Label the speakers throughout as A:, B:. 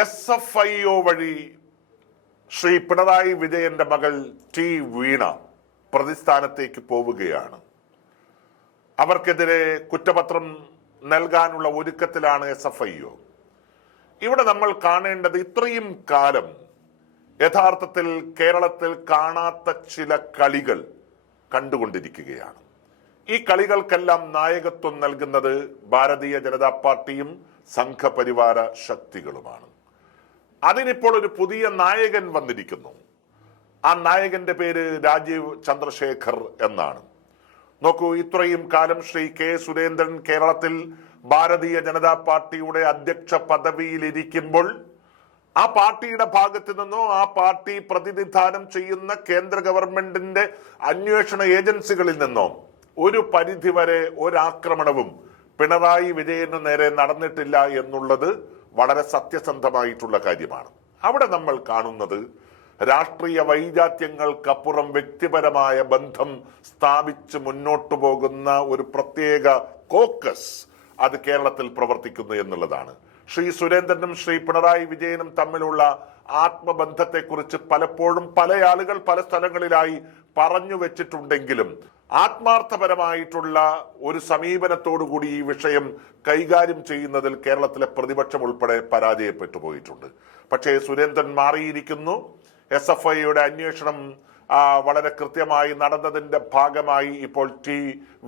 A: S F I O വഴി ശ്രീ പിണറായി വിജയന്റെ മകൾ ടി വീണ പ്രതിസ്ഥാനത്തേക്ക് പോവുകയാണ്. അവർക്കെതിരെ കുറ്റപത്രം നൽകാനുള്ള ഒരുക്കത്തിലാണ് എസ് എഫ് ഐ ഒ ഇവിടെ നമ്മൾ കാണേണ്ടത് ഇത്രയും കാലം യഥാർത്ഥത്തിൽ കേരളത്തിൽ കാണാത്ത ചില കളികൾ കണ്ടുകൊണ്ടിരിക്കുകയാണ്. ഈ കളികൾക്കെല്ലാം നായകത്വം നൽകുന്നത് ഭാരതീയ ജനതാ പാർട്ടിയും സംഘപരിവാര ശക്തികളുമാണ്. അതിനിപ്പോൾ ഒരു പുതിയ നായകൻ വന്നിരിക്കുന്നു. ആ നായകന്റെ പേര് രാജീവ് ചന്ദ്രശേഖർ എന്നാണ്. നോക്കൂ ഇത്രയും കാലം ശ്രീ കെ സുരേന്ദ്രൻ കേരളത്തിൽ ഭാരതീയ ജനതാ പാർട്ടിയുടെ അധ്യക്ഷ പദവിയിലിരിക്കുമ്പോൾ ആ പാർട്ടിയുടെ ഭാഗത്ത് നിന്നോ ആ പാർട്ടി പ്രതിനിധാനം ചെയ്യുന്ന കേന്ദ്ര ഗവൺമെന്റിന്റെ അന്വേഷണ ഏജൻസികളിൽ നിന്നോ ഒരു പരിധിവരെ ഒരാക്രമണവും പിണറായി വിജയന് നേരെ നടന്നിട്ടില്ല എന്നുള്ളത് വളരെ സത്യസന്ധമായിട്ടുള്ള കാര്യമാണ്. അവിടെ നമ്മൾ കാണുന്നത് രാഷ്ട്രീയ വൈജാത്യങ്ങൾക്കപ്പുറം വ്യക്തിപരമായ ബന്ധം സ്ഥാപിച്ച് മുന്നോട്ടു പോകുന്ന ഒരു പ്രത്യേക കോക്കസ് അത് കേരളത്തിൽ പ്രവർത്തിക്കുന്നു എന്നുള്ളതാണ്. ശ്രീ സുരേന്ദ്രനും ശ്രീ പിണറായി വിജയനും തമ്മിലുള്ള ആത്മബന്ധത്തെക്കുറിച്ച് പലപ്പോഴും പല ആളുകൾ പല സ്ഥലങ്ങളിലായി പറഞ്ഞു വെച്ചിട്ടുണ്ടെങ്കിലും ആത്മാർത്ഥപരമായിട്ടുള്ള ഒരു സമീപനത്തോടുകൂടി ഈ വിഷയം കൈകാര്യം ചെയ്യുന്നതിൽ കേരളത്തിലെ പ്രതിപക്ഷം ഉൾപ്പെടെ പരാജയപ്പെട്ടു പോയിട്ടുണ്ട്. പക്ഷേ സുരേന്ദ്രൻ മാറിയിരിക്കുന്നു. എസ് എഫ് ഐയുടെ അന്വേഷണം വളരെ കൃത്യമായി നടന്നതിന്റെ ഭാഗമായി ഇപ്പോൾ ടി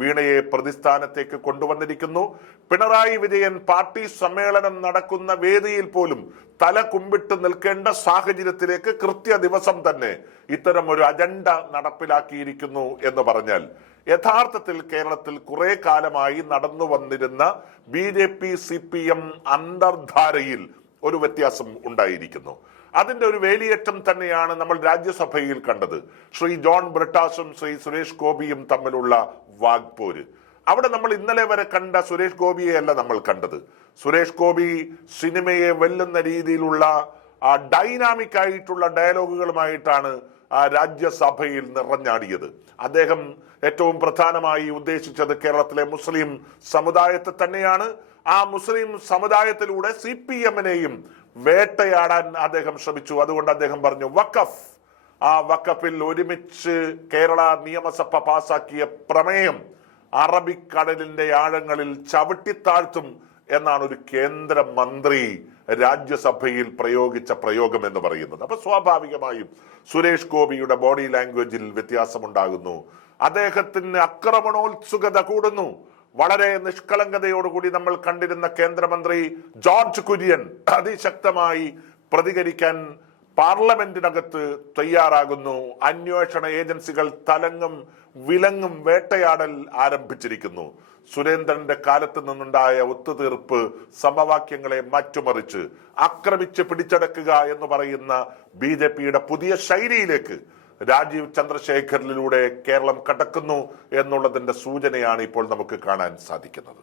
A: വീണയെ പ്രതിസ്ഥാനത്തേക്ക് കൊണ്ടുവന്നിരിക്കുന്നു. പിണറായി വിജയൻ പാർട്ടി സമ്മേളനം നടക്കുന്ന വേദിയിൽ പോലും തല കുമ്പിട്ട് നിൽക്കേണ്ട സാഹചര്യത്തിലേക്ക് കൃത്യ ദിവസം തന്നെ ഇത്തരം ഒരു അജണ്ട നടപ്പിലാക്കിയിരിക്കുന്നു എന്ന് പറഞ്ഞാൽ യഥാർത്ഥത്തിൽ കേരളത്തിൽ കുറെ കാലമായി നടന്നു വന്നിരുന്ന B J P C P M അന്തർധാരയിൽ ഒരു വ്യത്യാസം ഉണ്ടായിരിക്കുന്നു. അതിന്റെ ഒരു വേലിയേറ്റം തന്നെയാണ് നമ്മൾ രാജ്യസഭയിൽ കണ്ടത്. ശ്രീ ജോൺ ബ്രിട്ടാസും ശ്രീ സുരേഷ് ഗോപിയും തമ്മിലുള്ള വാഗ്പോര്. അവിടെ നമ്മൾ ഇന്നലെ വരെ കണ്ട സുരേഷ് ഗോപിയെ അല്ല നമ്മൾ കണ്ടത്. സുരേഷ് ഗോപി സിനിമയെ വെല്ലുന്ന രീതിയിലുള്ള ആ ഡൈനാമിക് ആയിട്ടുള്ള ഡയലോഗുകളുമായിട്ടാണ് ആ രാജ്യസഭയിൽ നിറഞ്ഞാടിയത്. അദ്ദേഹം ഏറ്റവും പ്രധാനമായി ഉദ്ദേശിച്ചത് കേരളത്തിലെ മുസ്ലിം സമുദായത്തെ തന്നെയാണ്. ആ മുസ്ലിം സമുദായത്തിലൂടെ സി പി എമ്മിനെയും വേട്ടയാടാൻ അദ്ദേഹം ശ്രമിച്ചു. അതുകൊണ്ട് അദ്ദേഹം പറഞ്ഞു വഖഫ്. ആ വഖഫിൽ ഒരുമിച്ച് കേരള നിയമസഭ പാസാക്കിയ പ്രമേയം അറബിക്കടലിന്റെ ആഴങ്ങളിൽ ചവിട്ടിത്താഴ്ത്തും എന്നാണ് ഒരു കേന്ദ്ര മന്ത്രി രാജ്യസഭയിൽ പ്രയോഗിച്ച പ്രയോഗം എന്ന് പറയുന്നത്. അപ്പൊ സ്വാഭാവികമായും സുരേഷ് ഗോപിയുടെ ബോഡി ലാംഗ്വേജിൽ വ്യത്യാസമുണ്ടാകുന്നു. അദ്ദേഹത്തിന് അക്രമണോത്സുകത കൂടുന്നു. വളരെ നിഷ്കളങ്കതയോടുകൂടി നമ്മൾ കണ്ടിരുന്ന കേന്ദ്രമന്ത്രി ജോർജ് കുര്യൻ അതിശക്തമായി പ്രതികരിക്കാൻ പാർലമെന്റിനകത്ത് തയ്യാറാകുന്നു. അന്വേഷണ ഏജൻസികൾ തലങ്ങും വിലങ്ങും വേട്ടയാടൽ ആരംഭിച്ചിരിക്കുന്നു. സുരേന്ദ്രന്റെ കാലത്ത് നിന്നുണ്ടായ ഒത്തുതീർപ്പ് സമവാക്യങ്ങളെ മാറ്റുമറിച്ച് ആക്രമിച്ച് പിടിച്ചടക്കുക എന്ന് പറയുന്ന ബി പുതിയ ശൈലിയിലേക്ക് രാജീവ് ചന്ദ്രശേഖറിലൂടെ കേരളം കടക്കുന്നു എന്നുള്ളതിന്റെ സൂചനയാണ് ഇപ്പോൾ നമുക്ക് കാണാൻ സാധിക്കുന്നത്.